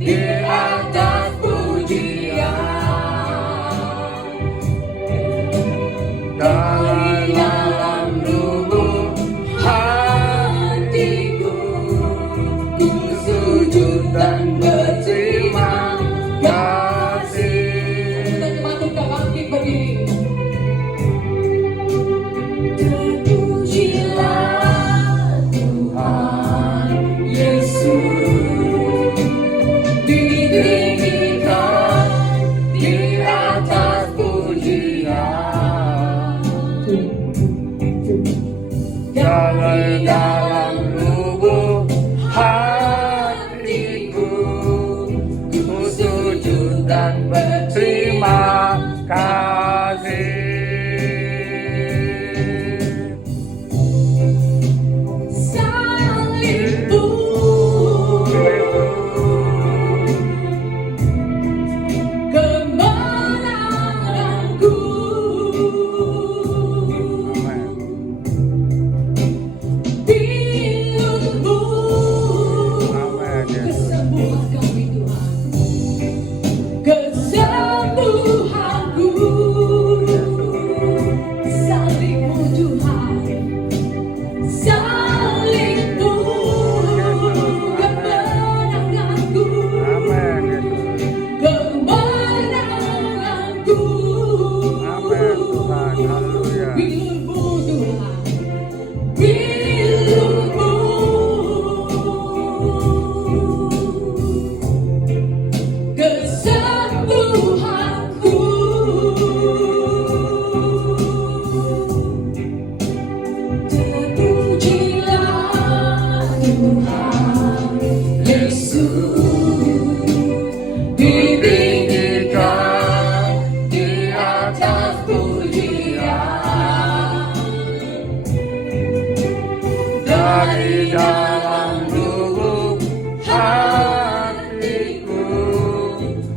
di atas pujian. Dalam lubuk hatiku, ku sujud dan berterima kasih. Kita coba untuk bangkit berdiri. Terpujilah Tuhan Yesus, ditinggikan di atas pujian. Dalam lubuk hatiku, ku sujud dan berterima kasih. Salibmu kemenanganku, pilihmu kesembuhan kami Tuhan, kesembuhanku. Salibmu Tuhan, salibmu kemenanganku, kemenanganku. Pilihmu Tuhan, pilihmu kesembuhanku. Terpujilah Tuhan Yesus, ditinggikan di atas pujian. Dari dalam lubuk hatiku,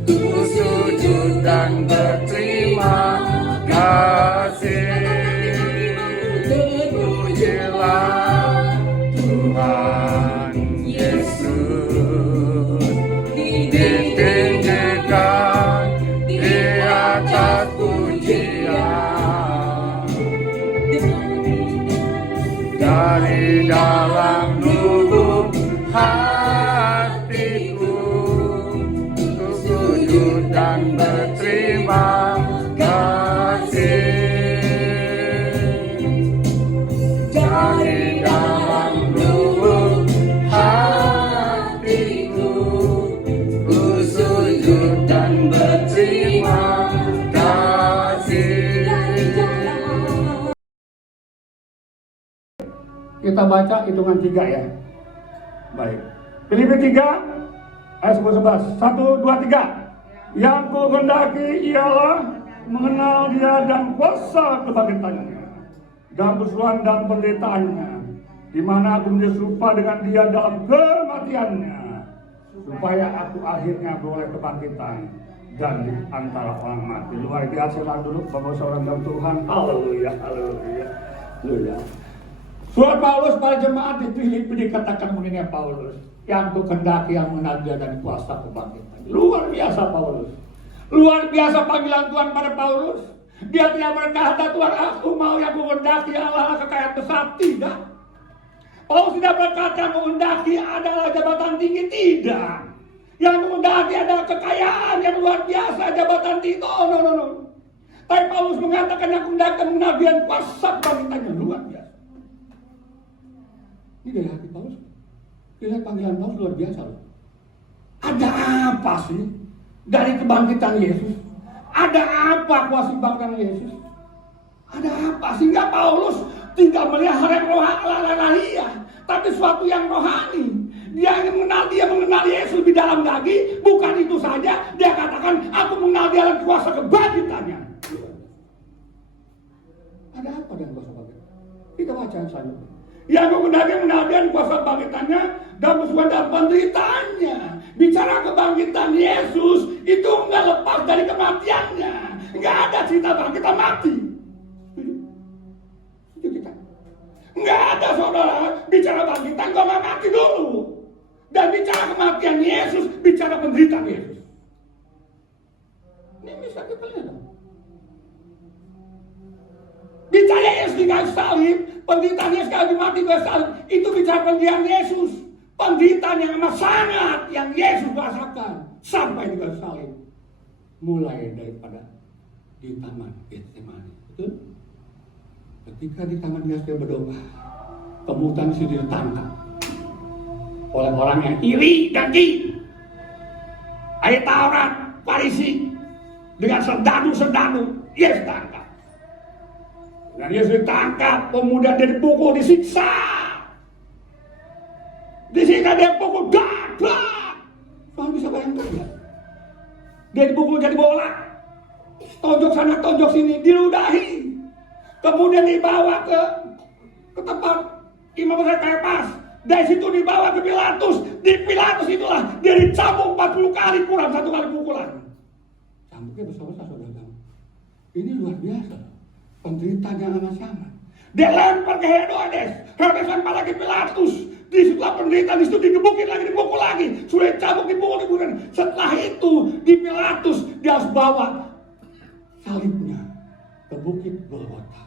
ku sujud dan berterima kasih. Terpujilah Tuhan Yesus, ditinggikan di atas pujian. Dari dalam lubuk hatiku, ku sujud dan berterima kasih. Dari dalam lubuk hatiku, ku sujud dan berterima kasih. Kita baca hitungan 3 ya. Baik. Filipi 3 ayat 11. 1, 2, 3. Yang ku kehendaki ialah mengenal Dia dan kuasa kebangkitannya dan persoalan dan penderitaannya, di mana aku menjadi serupa dengan Dia dalam kematiannya, supaya aku akhirnya beroleh kebangkitan dan di antara orang mati. Luar biasa lah dulu Bapak seorang dalam Tuhan. Haleluya, haleluya, haleluya. Surat Paulus pada jemaat di Filipi dikatakan begini, Paulus, yang ku kehendaki yang mengenal Dia dan kuasa kebangkitan. Luar biasa Paulus. Luar biasa panggilan Tuhan pada Paulus. Dia tidak berkata, Tuhan aku mau yang ku kehendaki adalah kekayaan besar. Tidak. Paulus tidak berkata menghendaki adalah jabatan tinggi. Tidak. Yang menghendaki adalah kekayaan yang luar biasa, jabatan tinggi. No. Tapi Paulus mengatakan yang menghendaki mengenal Dia dan kuasa kebangkitannya. Luar biasa. Ini dari hati Paulus. Ini panggilan Paulus luar biasa loh. Ada apa sih dari kebangkitan Yesus? Ada apa kuasa kebangkitan Yesus? Ada apa sehingga Paulus tidak melihat hal yang rohani, tapi sesuatu yang rohani. Dia ingin mengenal Yesus di dalam lagi. Bukan itu saja, dia katakan aku mengenal Dia dalam kuasa kebangkitannya. Ada apa dengan kuasa kebangkitan? Kita baca saja. Yang mengenal Dia kuasa kebangkitannya dan persoalan dalam penderitaannya. Bicara kebangkitan Yesus itu enggak lepas dari kematiannya. Enggak ada cerita bangkit mati. Itu kita. Enggak ada saudara bicara bangkitan kok enggak mati dulu. Dan bicara kematian Yesus, bicara penderitaan Yesus. Ini bisa kita lihat. Bicara Yesus di kayu salib, penderitaan Yesus kayu mati di kayu salib, itu bicara penderitaan Yesus. Penderitaan yang amat sangat yang Yesus rasakan sampai di kayu salib. Mulai daripada di taman Getsemani. Betul? Ketika di taman dia berdoa, kemudian dia ditangkap oleh orang yang iri dan gini. Ahli Taurat, Farisi, dengan serdadu-serdadu, Yesus tangkap. Dan Yesus ditangkap, kemudian dia dipukul, disiksa. Disiksa dia pukul, dak. Kamu bisa bayangkan ya? Dia dipukul jadi bola. Tonjok sana, tonjok sini, diludahi. Kemudian dibawa ke tempat Imam besar Kayafas. Dari situ dibawa ke Pilatus. Di Pilatus itulah dia dicambuk 40 kali kurang 1 kali pukulan. Cambuknya besar-besar saudara. Ini luar biasa. Penderitaan yang amat sangat. Dia lempar ke Herodes. Herodes lempar lagi Pilatus. Di situlah penderitaan, di situ digebukin lagi, dipukul lagi. Sudah dicambuk, dipukul. Setelah itu di Pilatus dia harus bawa salibnya ke bukit Golgota.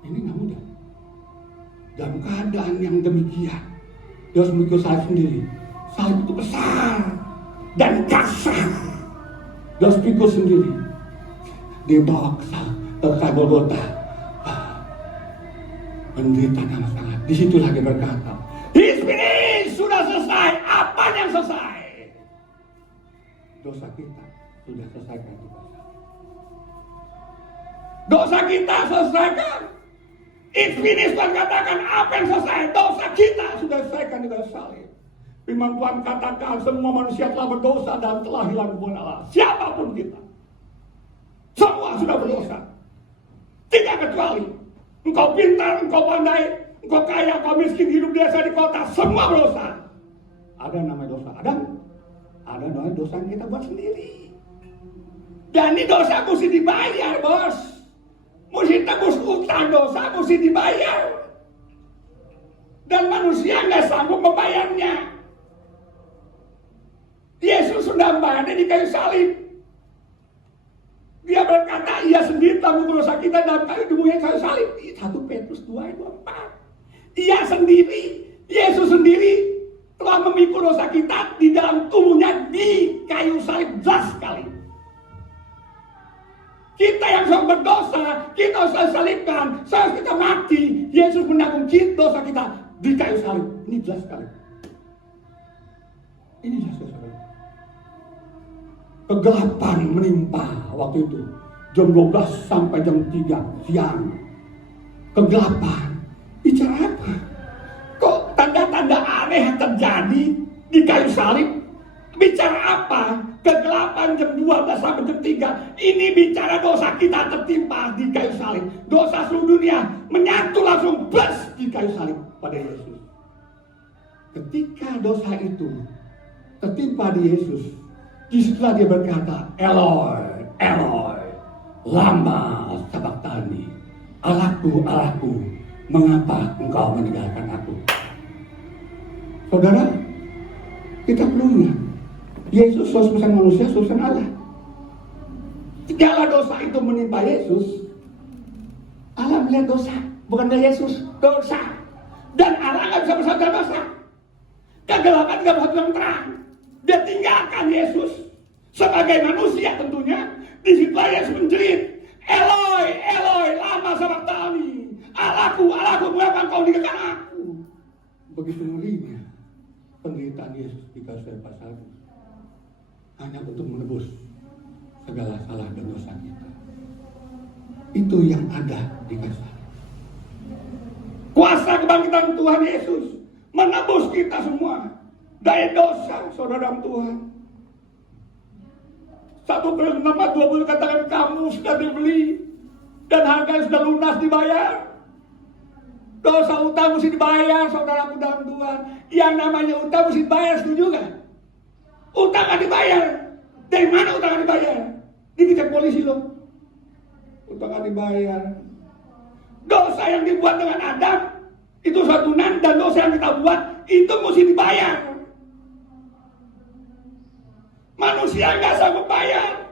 Ini nggak mudah. Dalam keadaan yang demikian, dia harus memikul salib sendiri. Salib itu besar dan kasar. Dia harus pikul sendiri. Dia bawa ke Golgota. Penderitaan yang sangat. Disitulah dia berkata, "It's finished, sudah selesai." Apa yang selesai? Dosa kita sudah selesaikan juga. Dosa kita selesaikan. It's finished, Tuhan katakan apa yang selesai. Dosa kita sudah selesaikan di kayu salib. Firman Tuhan katakan semua manusia telah berdosa dan telah hilang kemuliaan Allah. Siapapun kita, semua sudah berdosa. Tidak kecuali engkau pintar, engkau pandai, engkau kaya, engkau miskin, hidup biasa di kota, semua berdosa. Ada namanya dosa Adam, ada namanya dosa yang kita buat sendiri. Dan ini dosa mesti dibayar, bos. Mesti tebus utang dosa, mesti dibayar. Dan manusia nggak sanggup membayarnya. Yesus sudah bayar di kayu salib. Dia berkata, ia sendiri tanggung dosa kita dalam kayu salib. 1 Petrus 2 ayat 24. Ia sendiri, Yesus sendiri telah memikul dosa kita di dalam tubuhnya di kayu salib. Jelas sekali. Kita yang sedang berdosa, kita harus disalibkan, saat kita mati, Yesus menanggung dosa kita di kayu salib. Ini jelas sekali. Ini jelas sekali. Kegelapan menimpa waktu itu. Jam 12 sampai jam 3 siang. Kegelapan. Bicara apa? Kok tanda-tanda aneh terjadi di kayu salib? Bicara apa? Kegelapan jam 12 sampai jam 3. Ini bicara dosa kita tertimpa di kayu salib. Dosa seluruh dunia menyatu langsung plus di kayu salib pada Yesus. Ketika dosa itu tertimpa di Yesus, disitulah dia berkata, Eloi, Eloi, lama sabachthani. Allahku, Allahku, mengapa engkau meninggalkan aku? Saudara, kita perlu ingat, Yesus 100% manusia, 100% Allah. Segala dosa itu menimpa Yesus. Allah melihat dosa, bukan melihat Yesus, dosa. Dan Allah nggak bisa bersama dosa. Kegelapan nggak bisa bilang terang. Dia tinggalkan Yesus sebagai manusia tentunya. Di situ Yesus menjerit, Eloi, Eloi, lama sabachthani. Allahku, Allahku, mengapa engkau meninggalkan aku? Begitu ngerinya penderitaan Yesus di kayu salib. Hanya untuk menebus segala salah dan dosa kita. Itu yang ada di kayu salib. Kuasa kebangkitan Tuhan Yesus menebus kita semua dari dosa, saudara Tuhan. 1 Korintus 4:20 katakan kamu sudah dibeli dan harganya sudah lunas dibayar. Dosa utang mesti dibayar, saudaraku dalam Tuhan. Yang namanya utang mesti dibayar, setuju gak? Utang gak dibayar. Dari mana utang gak dibayar? Dikejar polisi loh. Utang gak dibayar. Dosa yang dibuat dengan Adam Itu santunan dan dosa yang kita buat itu mesti dibayar. Manusia nggak sanggup bayar.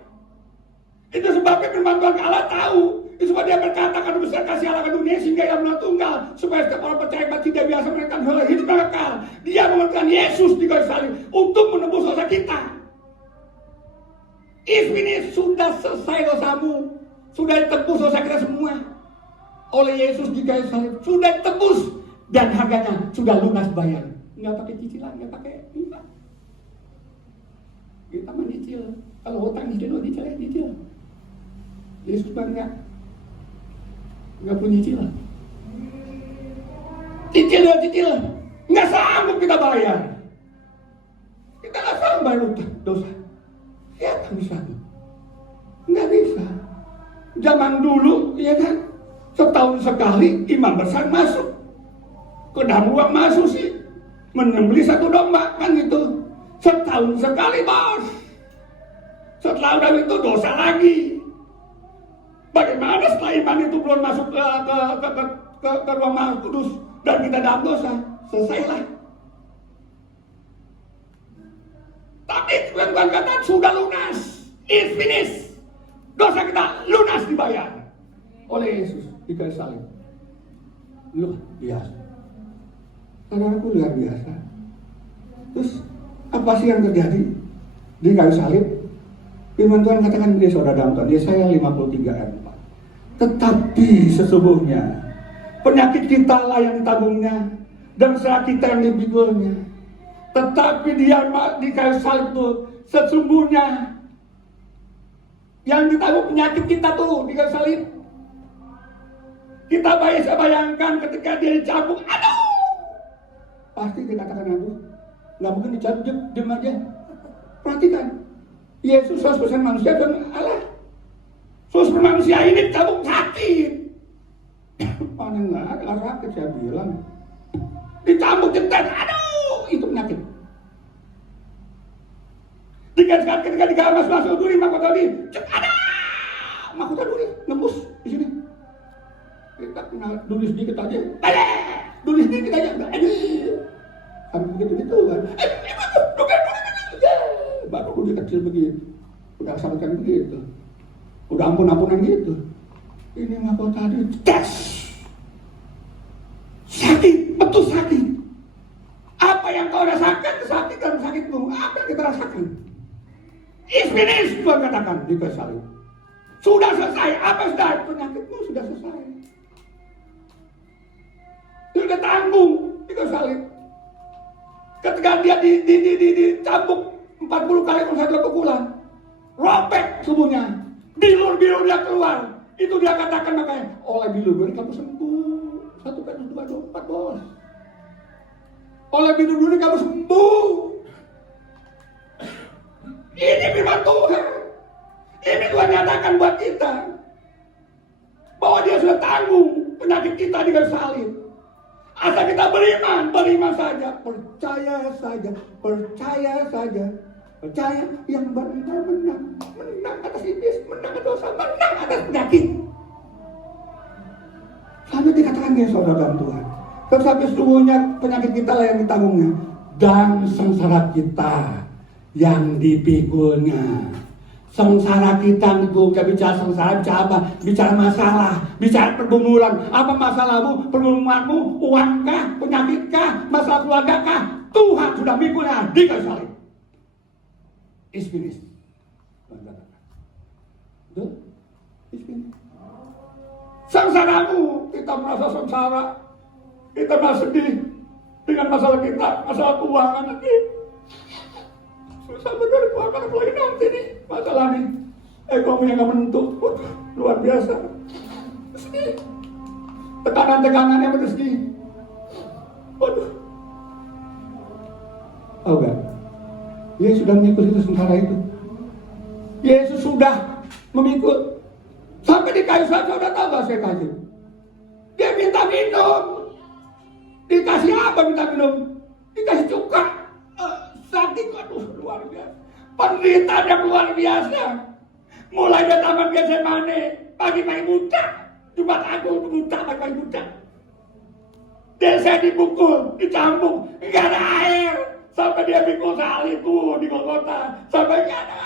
Itu sebabnya firman Tuhan Allah tahu. Itu sebab dia berkata karena besar kasih Allah ke dunia sehingga ia benar tunggal supaya setiap orang percaya tidak biasa mereka hidup kekal. Dia memberikan Yesus di kayu salib untuk menebus dosa kita. Ini sudah selesai dosamu, sudah ditebus dosa kita semua oleh Yesus di kayu salib, sudah ditebus dan harganya sudah lunas bayar. Nggak pakai cicilan, nggak pakai bunga. Kita menyicil. Kalau hutang nyicil. Yesus bangga. Nggak punya cicilan. Cicil. Nggak sanggup kita bayar. Kita nggak sanggup bayar utang dosa. Siapa bisa? Nggak bisa. Zaman dulu, ya kan, setahun sekali imam besar masuk ke dalam ruang masuk sih, menyembelih satu domba kan gitu. Setahun sekali bos. Setelah udah itu dosa lagi. Bagaimana setelah iman itu belum masuk ke ruang maha kudus dan kita dalam dosa, selesailah. Tapi Tuhan kata sudah lunas, it's finished. Dosa kita lunas dibayar oleh Yesus di kayu salib. Luar biasa. Saudaraku luar biasa. Terus apa sih yang terjadi di kayu salib? Firman Tuhan katakan di saudara dalam Tuhan Yesaya 53 ayat 4. Tetapi sesungguhnya penyakit kita lah yang ditanggungnya dan sakit kita yang dipikulnya. Tetapi dia di kayu salib itu sesungguhnya yang ditanggung penyakit kita tuh di kayu salib. Kita bayangkan ketika dia dicambuk, aduh, pasti dikatakan aduh, nggak mungkin dicambuk diam aja. Perhatikan, Yesus 100% manusia dan Allah. 100% manusia ini dicambuk sakit. Mana nggak ada sakit saya bilang. Dicambuk jeter, aduh, itu penyakit. Ketika digamas masuk duri mahkota duri, ada mahkota duri nembus di sini. Kita kena duri sedikit aja, duri sedikit aja, aduh, sampai begitu kan. Baru duri kecil begitu, udah sampaikan begitu, udah ampun-ampunan gitu. Ini mahkota duri, tes, sakit, betul sakit. Apa yang kau rasakan, kesakitan sakitmu, apa yang kita rasakan? It's finished, Tuhan katakan di kayu salib. Sudah selesai, apa sudah? Penyakitmu sudah selesai. Sudah tanggung di kayu salib. Ketika dia dicambuk 40 kali dengan satu pukulan, robek tubuhnya, bilur-bilur dia keluar. Itu dia katakan makanya, oleh bilur-bilur kamu sembuh. 1 Petrus 2:24 bos. Oleh bilur-bilur kamu sembuh. Ini firman Tuhan. Ini Tuhan nyatakan buat kita bahwa dia sudah tanggung penyakit kita di kayu salib. Asal kita beriman saja, percaya saja, percaya yang beriman menang atas iblis, menang atas dosa, menang atas penyakit. Sampai dikatakan dia saudara dalam Tuhan. Tetapi sesungguhnya penyakit kita lah yang ditanggungnya dan sengsara kita yang dipikulnya. Sengsara kita itu gak bicara sengsara, bicara apa? Bicara masalah, bicara pergumulan. Apa masalahmu, pergumulanmu, uangkah, penyakitkah, masalah keluargakah? Tuhan sudah mikulnya di kayu salib. It's finished. Betul? It's finished. Sengsaramu, kita merasa sengsara, kita merasa sedih dengan masalah kita, masalah keuangan nanti. Susah benar keluarga apalagi nanti nih masalah nih ekonomi yang gak menentu, luar biasa. Sedih, tekanan-tekanannya bersedih. Waduh, tahu gak? Yesus sudah memikul itu sengsara itu. Yesus sudah memikul sampai di kayu salib. Sudah tahu gak saya kasih? Dia minta minum. Dikasih apa minta minum? Dikasih cuka. Sakit, aduh luar biasa. Penderitaan yang luar biasa. Mulai dari taman Getsemane, pagi main buta, Jumat Agung buta, pagi buta. Dia saya dipukul, dicambuk, nggak ada air. Sampai dia pikul salib di Golgota. Sampai nggak ada.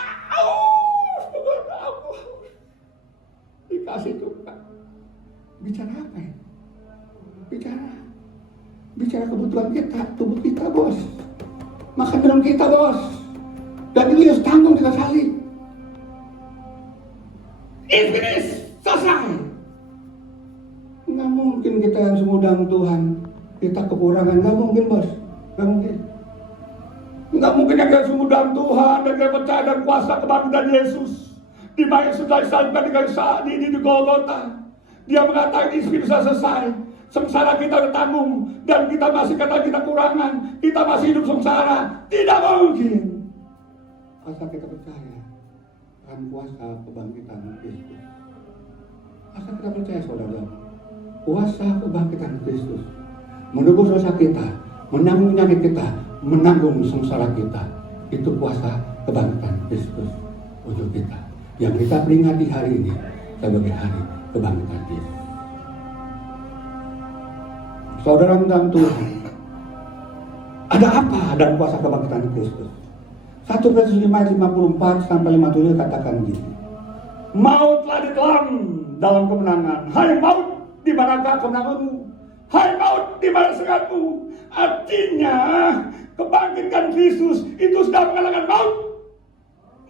Dikasih tukang. Bicara apa ya? Bicara kebutuhan kita, tubuh kita, bos. Makan minum kita, bos. Dan ini harus tanggung kita salib. It's finished. Selesai. Nggak mungkin kita yang semudah Tuhan. Kita kekurangan. Nggak mungkin, bos. Nggak mungkin. Nggak mungkin yang kita semudah Tuhan. Dan kita percaya dan kuasa kebangkitan Yesus. Di mana sudah disalibkan di Golgota. Dia mengatakan ini bisa selesai. Sengsara kita ditanggung. Dan kita masih kata kita kurangan. Kita masih hidup sengsara. Tidak mungkin. Asal kita percaya akan kuasa kebangkitan Kristus. Asal kita percaya, saudara, kuasa kebangkitan Kristus menebus dosa kita, menanggung penyakit kita, menanggung sengsara kita. Itu kuasa kebangkitan Kristus untuk kita. Yang kita peringati hari ini sebagai hari kebangkitan Kristus. Saudara dan Tuhan, ada apa dalam kuasa kebangkitan Kristus? 1 Petrus 5 ayat 54 sampai 57 katakan gini. Maut telah ditelan dalam kemenangan. Hai maut, di manakah kemenanganmu? Hai maut, di mana segatmu? Artinya kebangkitan Kristus itu sudah mengalahkan maut,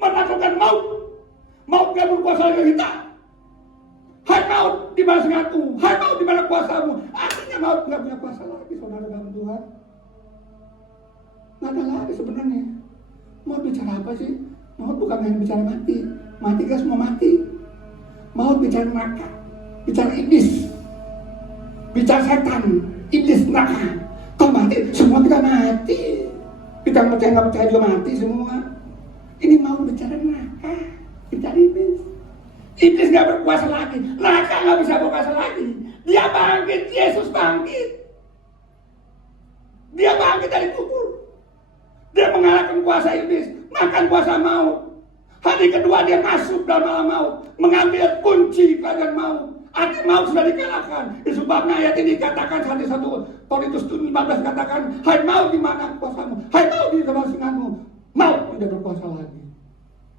menaklukkan maut. Maut gak berkuasa lagi kita. Hai maut, di mana segatmu? Hai maut, di mana kuasamu? Artinya maut gak punya kuasa lagi, saudara dalam Tuhan. Gak ada lagi sebenarnya. Maut bicara apa sih? Maut bukan hanya bicara mati. Mati kan semua mati. Maut bicara neraka, bicara iblis, bicara setan, iblis neraka. Kalau mati, semua kita mati. Kita percaya nggak percaya juga mati semua. Ini maut bicara neraka, bicara iblis. Iblis nggak berkuasa lagi, neraka nggak bisa berkuasa lagi. Dia bangkit, Yesus bangkit. Dia bangkit dari kubur. Dia mengalahkan kuasa iblis, makan kuasa maut. Hari kedua dia masuk dalam alam maut, mengambil kunci kerajaan maut. Arti maut sudah dikalahkan. Sebabnya ayat ini dikatakan 1 Korintus 15 katakan, hai maut di mana kuasamu? Hai maut di mana singamu? Maut tidak berkuasa lagi.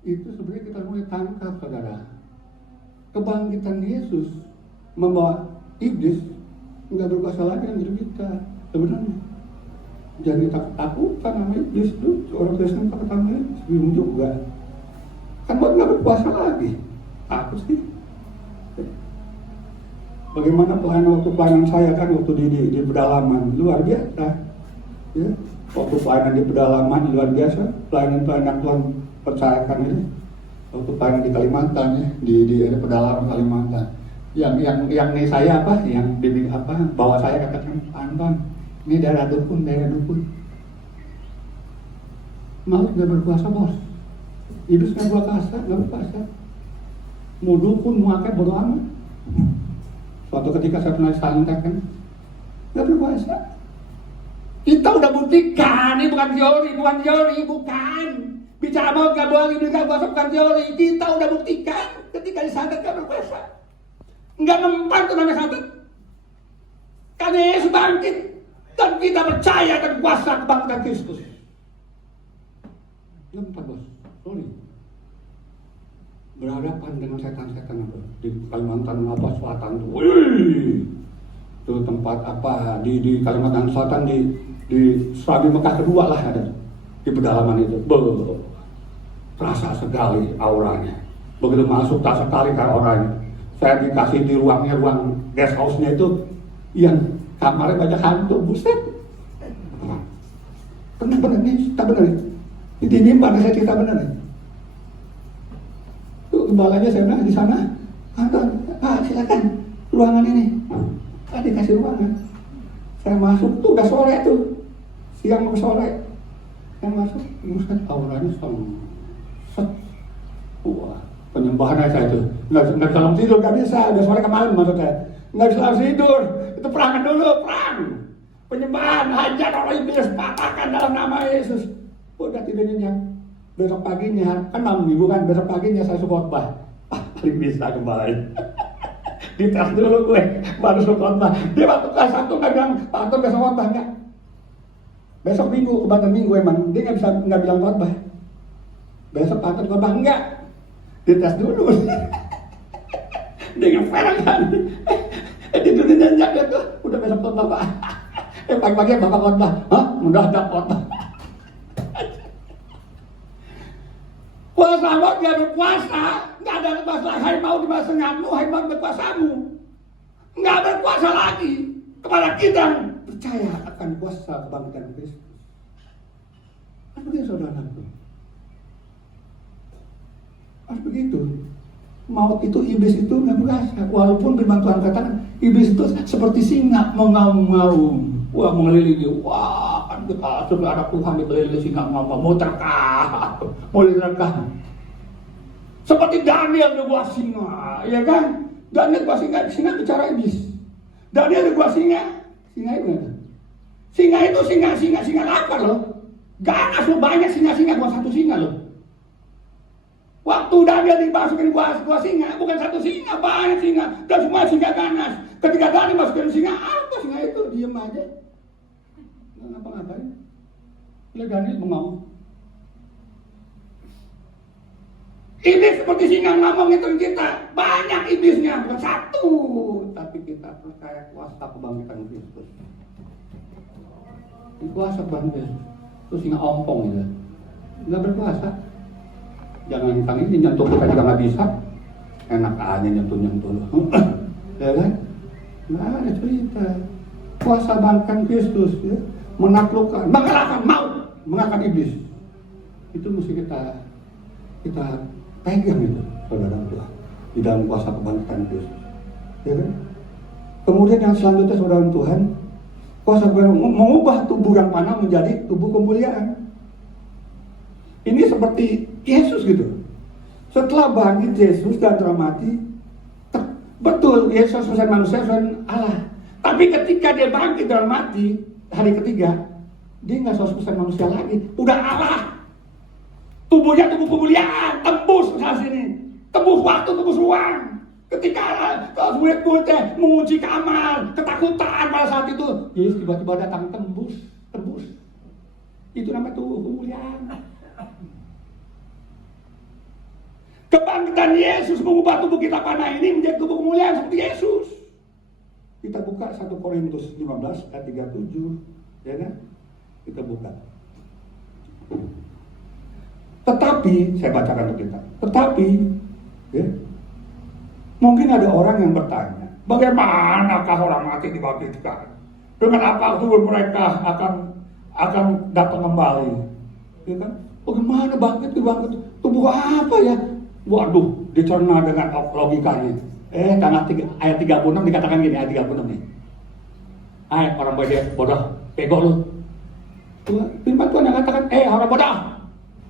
Itu sebenarnya kita mulai tangkap, saudara. Kebangkitan Yesus membawa iblis nggak berkuasa lagi dalam hidup kita sebenarnya. Jadi takutan sama iblis tuh, orang Kristen takutannya sebelum juga. Kan buat nggak berkuasa lagi. Aku sih. Bagaimana pelayanan saya kan waktu di pedalaman luar biasa. Ya, waktu pelayanan di pedalaman luar biasa. Pelayanan Tuhan percayakan ini. Waktu pelayanan di Kalimantan ya, di pedalaman Kalimantan. Yang nih saya apa? Yang bimbing apa? Bawa saya katakan Anton. Ini daerah dukun. Maut gak berkuasa, bos. Iblis gak berkuasa. Mau dukun, mau akeh, bodo amat. Suatu ketika saya pernah santet kan, gak berkuasa. Kita udah buktikan, ini bukan teori, bukan. Bicara maut gak boleh, iblis gak berkuasa, bukan teori. Kita udah buktikan, ketika disantet gak berkuasa. Gak mempan tuh namanya santet. Karena Yesus bangkit. Dan kita percaya dan kuasa kebangkitan Kristus. Lempat, bos. Sorry. Berhadapan dengan setan-setan apa? Di Kalimantan apa Selatan tuh. Wih. Itu tempat apa? Di Kalimantan Selatan di Serabi Mekah kedua lah ada. Di pedalaman itu. Terasa sekali auranya. Begitu masuk terasa sekali kan orangnya. Saya dikasih di ruang guest house-nya itu yang kamarnya banyak hantu, buset. Bener nih, tak bener nih. Ini mimpi saya cerita bener nih. Tuh gembalanya saya bilang di sana, Anton, silakan ruangan ini. Dikasih ruangan. Saya masuk tuh udah sore tuh, siang ke sore. Saya masuk, buset auranya set. Wah, penyembahan saya tuh. Nggak bisa langsung tidur, nggak bisa. Udah sore kemarin maksudnya. Nggak bisa langsung tidur. Itu perangan dulu, perang. Penyembahan, hajar orang iblis, patahkan dalam nama Yesus. Udah tidur nyenyak. Besok paginya, kan 6 minggu kan, besok paginya saya khotbah. Paling bisa kembali. Dites dulu gue, baru suruh khotbah. Dia waktu kelas 1 nggak bilang, Pak Anton besok khotbah nggak? Besok minggu, kebatan minggu emang, dia nggak bilang khotbah. Besok Pak Anton khotbah nggak? Dites dulu. Dia ngefel kan? Dia dulu janjak dia tuh, udah besok khotbah Pak. Pagi-pagi Bapak khotbah, hah? Mendadak khotbah. Puasa mau dia berpuasa, nggak ada masalah. Hai mau di masa ngamu, hai mau berpuasamu, nggak berpuasa lagi. Kepada kita yang percaya akan kuasa kebangkitan Kristus. Kan begitu saudaraku. Harus begitu. Maut itu, iblis itu nggak berasa. Walaupun firman Tuhan katakan iblis itu seperti singa mengaum-ngaum. Wah, mengelilingi. Wah, kan kita sudah ada Tuhan dikelilingi singa mau terkah, mau diterkah. Seperti Daniel di gua singa, ya kan? Daniel di gua singa bicara iblis. Daniel di gua singa itu ada. Singa itu singa lapar loh. Ganas loh, banyak singa bukan satu singa loh. Waktu Daniel dimasukin gua singa, bukan satu singa, banyak singa. Dan semua singa ganas. Ketika Daniel masukin singa, apa singa itu? Diem aja. Nggak ngapa-ngapain. Lihat Daniel bengong. Iblis seperti singa ngomongin kita. Banyak iblisnya, bukan satu. Tapi kita percaya kuasa kebangkitan Kristus. Kuasa kebangkitan. Itu singa ompong gitu. Nggak berkuasa. Jangan kali ini nyentuh kita juga nggak bisa. Enak aja nyentuh. Ya kan? Nggak ada cerita. Kuasa bangkitan Kristus ya. Menaklukkan, mengalahkan maut, mengalahkan iblis. Itu mesti kita pegang itu, saudara Tuhan, di dalam kuasa kebangkitan Kristus. Ya kan? Kemudian yang selanjutnya, saudara Tuhan, kuasa mengubah tubuh yang panah menjadi tubuh kemuliaan. Ini seperti Yesus gitu. Setelah bangkit Yesus dan mati, betul Yesus selesai manusia dan Allah. Tapi ketika dia bangkit dan mati hari ketiga, dia nggak 100% manusia lagi, udah Allah. Tubuhnya tubuh kemuliaan, tembus saat sini, tembus waktu, tembus ruang. Ketika kalau murid-muridnya menguji keamanan, ketakutan pada saat itu, Yesus tiba-tiba datang tembus. Itu namanya tubuh kemuliaan. Kebangkitan Yesus mengubah tubuh kita panah ini menjadi tubuh kemuliaan seperti Yesus. Kita buka 1 Korintus 15 ayat 37, ya kan? Kita buka. Tetapi, saya bacakan untuk kita. Tetapi, ya, mungkin ada orang yang bertanya, bagaimanakah orang mati dibangkitkan? Dengan apa tubuh mereka akan datang kembali? Ya kan? Bagaimana bangkit? Tubuh apa ya? Waduh, dicerna dengan logikanya. Ayat 36 dikatakan gini, ayat 36 nih. Orang bodoh, bego lu. Firman Tuhan yang katakan, orang bodoh.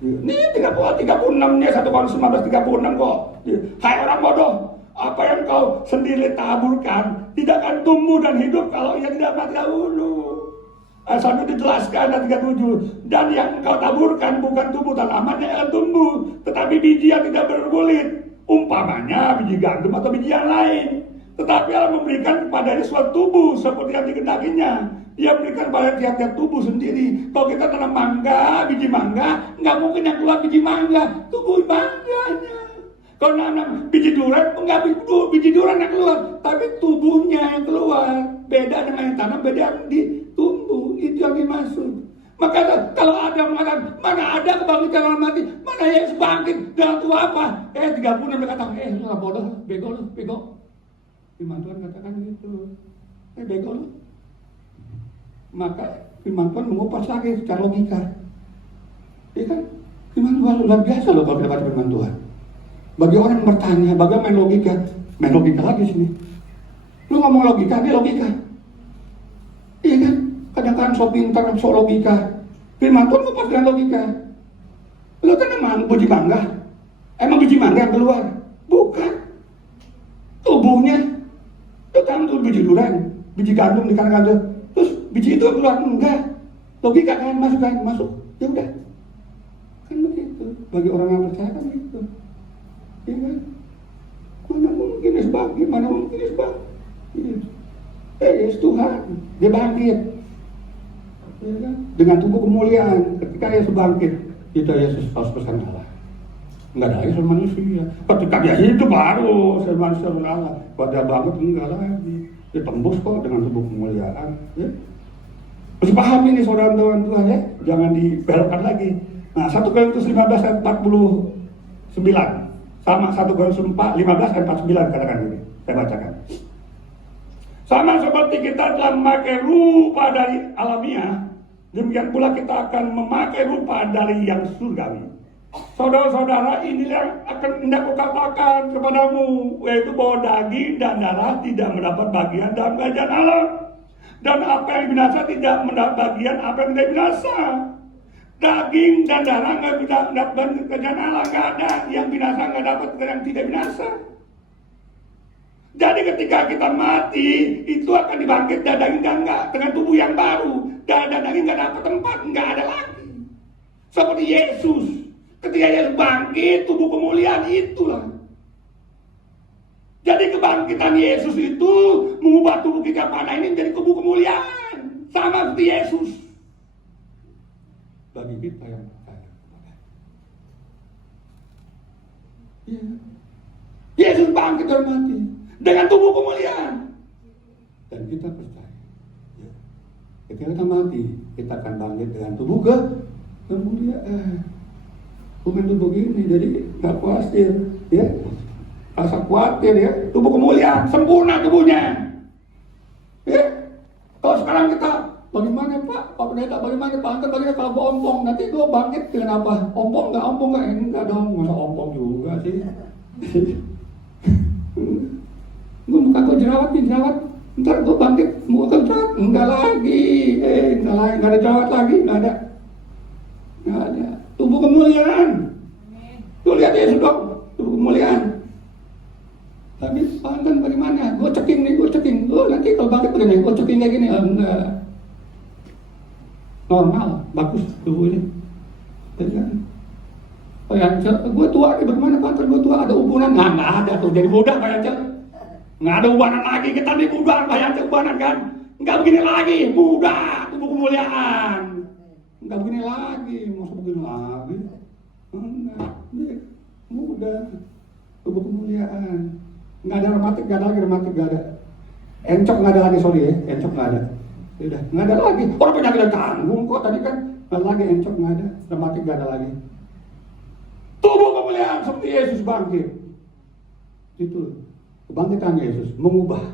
Ini 36-nya 1 Korintus 15 36 kok. Hai orang bodoh, apa yang kau sendiri taburkan tidak akan tumbuh dan hidup kalau ia tidak mati dahulu. Sambil dijelaskan ayat 37, dan yang kau taburkan bukan tubuh tanaman yang akan tumbuh, tetapi biji yang tidak berkulit, umpamanya biji gandum atau biji yang lain. Tetapi Allah memberikan kepadanya suatu tubuh seperti yang dikehendakinya. Dia berikan pada tiap-tiap tubuh sendiri. Kalau kita tanam mangga, biji mangga, nggak mungkin yang keluar biji mangga, tubuh mangganya. Kalau nanam biji durian, nggak biji durian yang keluar, tapi tubuhnya yang keluar. Beda dengan yang tanam, beda yang ditumbuh. Itu yang dimaksud. Maka kalau ada yang mengatakan, mana ada kebangkitan orang mati, mana Yesus bangkit dengan tubuh apa? 36 dia katakan, lu lah bodoh, bego lu, bego. Firman Tuhan katakan gitu, bego lu. Maka firman Tuhan mengupas lagi secara logika. Ya kan? Firman Tuhan luar biasa loh kalau kita baca firman Tuhan. Bagi orang yang bertanya, bagaimana main logika lagi sini. Lu ngomong logika, dia logika. Iya kan? Kadang-kadang so pintar, so logika. Firman Tuhan mengupas dengan logika. Lu kan emang biji mangga? Emang biji mangga yang keluar? Bukan. Tubuhnya. Lu kan tuh biji durian, biji gandum di kanan-kanan. Terus biji itu keluar? Enggak. Logika kan masuk. Ya udah. Kan begitu. Bagi orang yang percaya kan gitu. Ya kan? Mana mungkin bangkit, gimana mungkin Yesus bangkit? Yesus Tuhan, dia bangkit. Ya kan? Dengan tubuh kemuliaan. Ketika Yesus bangkit, itu Yesus 100% Allah. Enggak ada Yesus manusia. Ketika dia hidup baru manusia Allah. Kalau dia bangkit enggak lagi. Dia tembus kok dengan tubuh kemuliaan. Ya. Mesti paham ini saudara-saudara Tuhan ya. Jangan dibelokkan lagi. Nah 1 Korintus 15 ayat 49 sama 1 Korintus 15 ayat 49 katakan ini. Saya bacakan. Sama seperti kita telah memakai rupa dari alamiah, demikian pula kita akan memakai rupa dari yang surgawi. Saudara-saudara, inilah yang akan hendak kukatakan kepadamu, yaitu bahwa daging dan darah tidak mendapat bagian dalam kerajaan Allah, dan apa yang binasa tidak mendapat bagian apa yang tidak binasa. Daging dan darah nggak dapat kerajaan Allah, nggak ada. Yang binasa nggak dapat yang tidak binasa. Jadi ketika kita mati, itu akan dibangkit daging dan enggak dengan tubuh yang baru. Dan daging nggak dapat tempat, nggak ada lagi. Seperti Yesus, ketika Yesus bangkit, tubuh kemuliaan itulah. Jadi kebangkitan Yesus itu mengubah tubuh kita pada ini menjadi tubuh kemuliaan, sama seperti Yesus. Bagi kita yang percaya kepada Yesus bangkit dari mati dengan tubuh kemuliaan, dan kita percaya ketika kita mati kita akan bangkit dengan tubuh kemuliaan. Bukan tubuh begini, jadi nggak khawatir ya, rasa khawatir ya, tubuh kemuliaan sempurna tubuhnya ya. Kalau sekarang kita bagaimana Pak Pendeta, bagaimana Pak Antar, bagaimana kalau gue ompong, nanti gue bangkit dengan apa? Ompong nggak? Enggak dong, masa ompong juga sih. Gue muka gue jerawat, ntar gue bangkit muka gue jerawat, enggak lagi, enggak ada jerawat lagi, enggak ada. Tubuh kemuliaan. Tuh lihat Yesus dong, tubuh kemuliaan. Tapi Pak Antar bagaimana? Gue ceking. Nanti kalau bangkit begini, gue ceking kayak gini, enggak. Normal, bagus tubuh ini. Pak Yancel, gue tua nih, bagaimana Pak Antar? Gue tua, ada hubungan? Nggak ada tuh, jadi muda Pak Yancel. Nggak ada hubungan lagi, kita nih muda Pak Yancel, hubungan kan? Nggak begini lagi, muda, tubuh kemuliaan. Nggak begini lagi, masa begini lagi? Enggak, muda, tubuh kemuliaan. Nggak ada rematik, nggak ada. Encok nggak ada lagi, sorry ya, encok nggak ada. Udah, nggak ada lagi. Orang penyakit tanggung kok tadi kan, nggak ada lagi encok, nggak ada, rematik nggak ada lagi. Tubuh kemuliaan seperti Yesus bangkit. Itu kebangkitan Yesus mengubah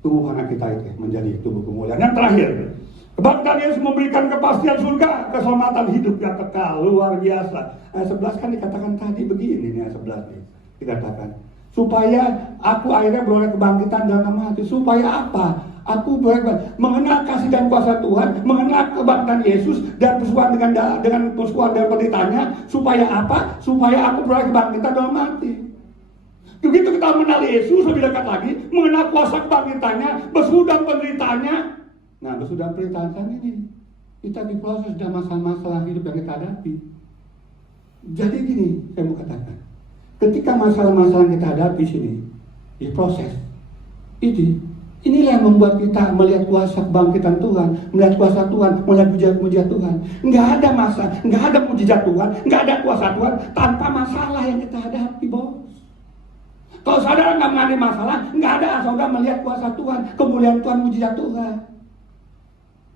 tubuh anak kita itu menjadi tubuh kemuliaan. Yang terakhir, kebangkitan Yesus memberikan kepastian surga, keselamatan hidup yang kekal, luar biasa. Ayat 11 kan dikatakan tadi begini nih, ayat 11 nih dikatakan, supaya aku akhirnya beroleh kebangkitan dalam nama hati. Supaya apa? Aku mengenal kasih dan kuasa Tuhan, mengenal kebangkitan Yesus dan persekutuan dengan persekutuan dan penderitanya. Supaya apa? Supaya aku beroleh kebangkitan dalam hati. Begitu kita mengenal Yesus lebih dekat lagi, mengenal kuasa kebangkitannya, bersekutu dan penderitaannya. Nah, bersekutu dan penderitaan ini kita diproses dalam masalah-masalah hidup yang kita hadapi. Jadi gini, saya mau katakan, ketika masalah-masalah yang kita hadapi sini diproses, inilah yang membuat kita melihat kuasa kebangkitan Tuhan, melihat kuasa Tuhan, melihat mujizat Tuhan. Nggak ada masa, nggak ada mujizat Tuhan, nggak ada kuasa Tuhan tanpa masalah yang kita hadapi, bos. Kalau saudara nggak mengalami masalah, nggak ada saudara melihat kuasa Tuhan, kemuliaan Tuhan, mujizat Tuhan.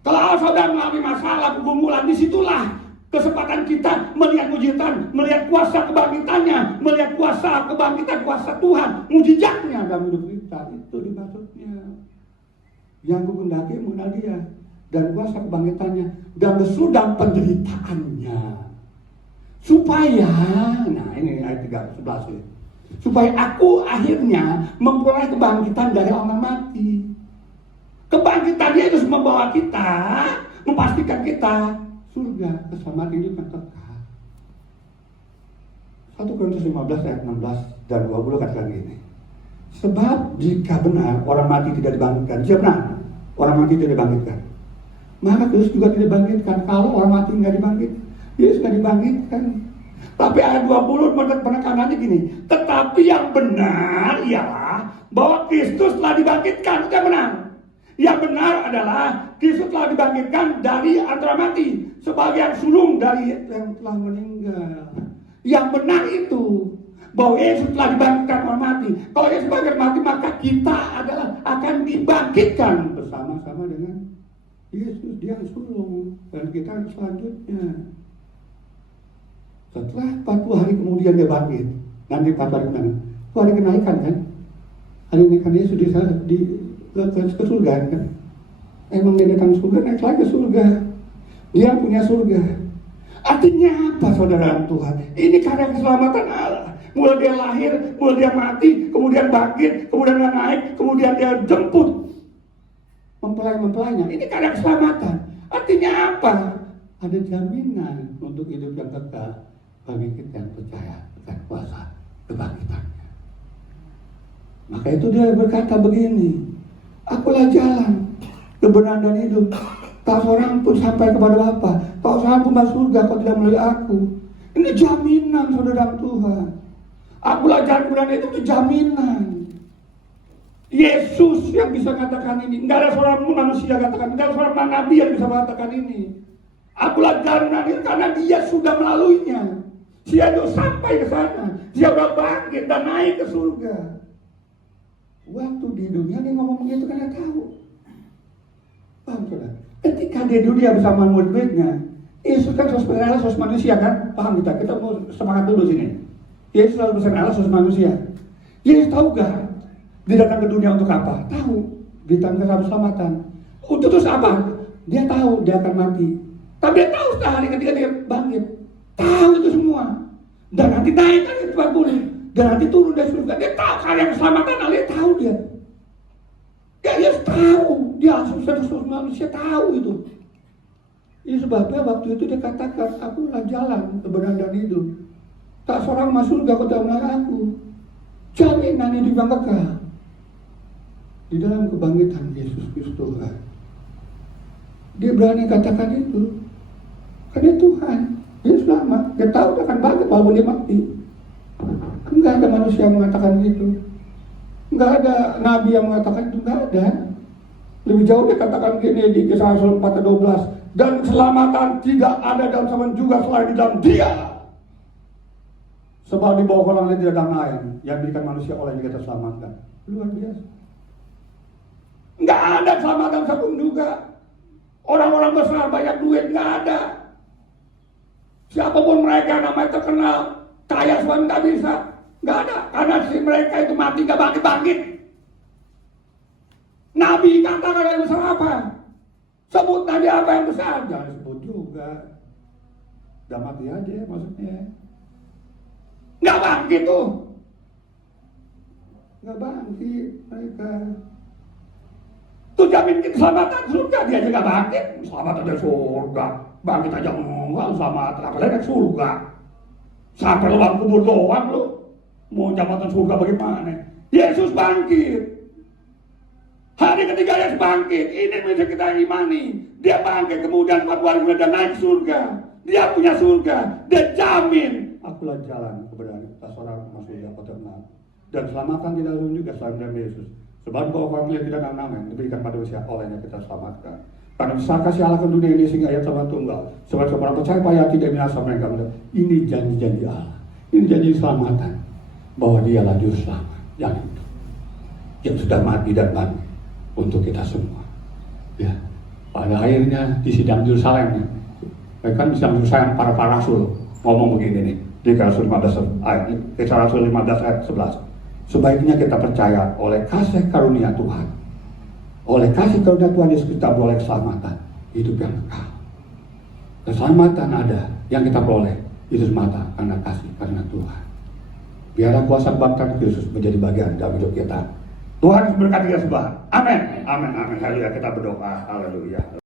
Kalau saudara mengalami masalah, pergumulan, disitulah kesempatan kita melihat mujizat, melihat kuasa kebangkitannya, melihat kuasa kebangkitan, kuasa Tuhan, mujizatnya dalam hidup kita. Itu dimaksudnya. Yang kukendaki mengenal dia dan kuasa kebangkitannya dan bersudang penderitaannya. Supaya, nah ini ayat 11 ini. Supaya aku akhirnya memperoleh kebangkitan dari orang mati. Kebangkitan Yesus membawa kita, memastikan kita surga, keselamatan hidup yang kekal. 1 Korintus 15 ayat 16 dan 20 katakan gini. Sebab jika benar orang mati tidak dibangkitkan, jika benar orang mati tidak dibangkitkan, maka Kristus juga tidak dibangkitkan. Kalau orang mati nggak dibangkitkan, Yesus nggak dibangkitkan. Tapi ayat 20 penekanannya gini, tetapi yang benar ialah adalah bahwa Kristus telah dibangkitkan, itu yang benar. Yang benar adalah Kristus telah dibangkitkan dari antara mati, sebagai yang sulung dari yang telah meninggal. Yang benar itu bahwa Yesus telah dibangkitkan orang mati. Kalau Yesus dibangkitkan mati, maka kita adalah akan dibangkitkan bersama-sama dengan Yesus, dia yang sulung, dan kita selanjutnya. Setelah 40 hari kemudian dia bangkit. Nanti 40 hari kemana? Itu hari kenaikan kan? Hari kenaikan Yesus ke surga kan? Emang dia datang surga, naik lagi ke surga. Dia punya surga. Artinya apa saudara Tuhan? Ini karena keselamatan Allah. Mulai dia lahir, mulai dia mati, kemudian bangkit, kemudian dia naik, kemudian dia jemput mempelai-mempelainya. Ini karena keselamatan. Artinya apa? Ada jaminan untuk hidup yang kekal bagi kita yang percaya akan kuasa kebangkitannya. Maka itu dia berkata begini, akulah jalan, kebenaran dan hidup. Tak seorang pun sampai kepada Bapa, tak seorang pun masuk surga kalau tidak melalui aku. Ini jaminan saudara Tuhan. Akulah jalan kebenaran itu jaminan. Yesus yang bisa katakan ini. Enggak ada seorang pun manusia katakan, enggak ada seorang nabi yang bisa mengatakan ini. Akulah jalan kebenaran itu karena dia sudah melaluinya. Dia sudah sampai ke sana. Dia sudah bangkit dan naik ke surga. Waktu di dunia dia ngomong begitu karena tahu. Paham saudara? Ketika dia dunia bersama murid-muridnya, Yesus kan sosok Allah, sosok manusia kan? Paham kita? Kita mau semangat dulu sini. Yesus harus bersama Allah, sosok manusia. Yesus tahu gak? Dia datang ke dunia untuk apa? Tahu. Dia datang ke keselamatan. Untuk terus apa? Dia tahu dia akan mati. Tapi dia tahu setelah hari ketika dia bangkit. Tahu itu semua. Dan nanti naik kan ke 40. Dan nanti turun dari surga. Dia tahu karya keselamatan Allah, dia tahu dia. Dia tahu. Dia langsung sosok manusia tahu itu. Ini sebabnya waktu itu dia katakan, akulah jalan, kebenaran dan hidup. Tak seorang masuk surga kalau tidak melalui aku. Jaminan hidup yang kekal. Di dalam kebangkitan Yesus Kristus Tuhan. Dia berani katakan itu. Karena Tuhan. Dia selamat. Dia tahu dia akan bangkit walaupun dia mati. Enggak ada manusia yang mengatakan itu. Enggak ada nabi yang mengatakan itu. Enggak ada. Lebih jauh dia katakan gini di Kisah Rasul 4:12. Dan keselamatan tidak ada dalam zaman juga selain di dalam dia. Sebab di bawah orang lain tidak ada lain yang diberikan manusia oleh yang kita selamatkan. Luar biasa. Enggak ada keselamatan satu juga. Orang-orang besar banyak duit, enggak ada. Siapapun mereka namanya terkenal, kaya semua enggak bisa. Enggak ada. Karena si mereka itu mati enggak bangkit-bangkit. Nabi katakan yang besar apa? Sebut nabi apa yang besar? Jangan sebut juga. Udah mati aja maksudnya. Enggak bangkit tuh. Enggak bangkit mereka. Tuh jamin keselamatan surga, dia aja enggak bangkit. Selamat aja surga. Bangkit aja enggak selamat. Apalagi surga. Sampai dalam kubur doang lu. Mau jabatan surga bagaimana? Yesus bangkit. Hari ketiga Yesus bangkit. Ini bisa kita imani. Dia bangkit kemudian 40 hari kemudian naik surga. Dia punya surga. Dia jamin. Akulah jalan kebenaran. Tak seorang masuk surga kau tenang. Dan selamatan tidak lalu juga selain dari Yesus. Sebab bahwa orang tidak ada nama yang diberikan pada usia olehnya kita selamatkan. Karena besar kasih Allah ke dunia ini sehingga ia sama tunggal. Sebab orang percaya payah tidak binasa mereka. Ini janji-janji Allah. Ini janji keselamatan. Bahwa dialah juru selamat yang sudah mati dan bangkit untuk kita semua. Ya, pada akhirnya di sidang Yerusalem, mereka bisa menyelesaikan para rasul ngomong begini nih di Kisah Rasul 15 ayat 11. Sebaiknya kita percaya oleh kasih karunia Tuhan, oleh kasih karunia Tuhan Yesus kita beroleh keselamatan, hidup yang kekal. Keselamatan ada yang kita peroleh itu semata karena kasih karena Tuhan. Biarlah kuasa kebangkitan Yesus menjadi bagian dalam hidup kita. Tuhan berkati kita semua. Amin. Amin. Amin. Haleluya. Kita berdoa. Haleluya.